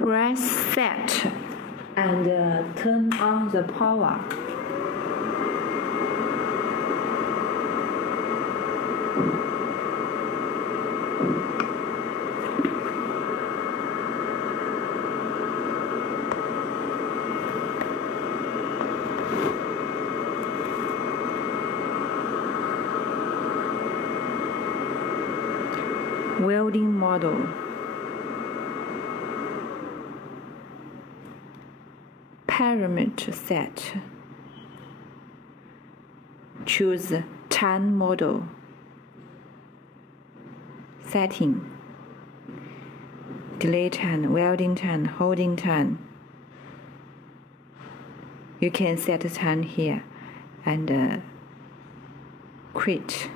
Press set and turn on the power. Welding model. Parameter set. Choose tan model. Setting. Delay time, welding time, holding time. You can set time here and quit.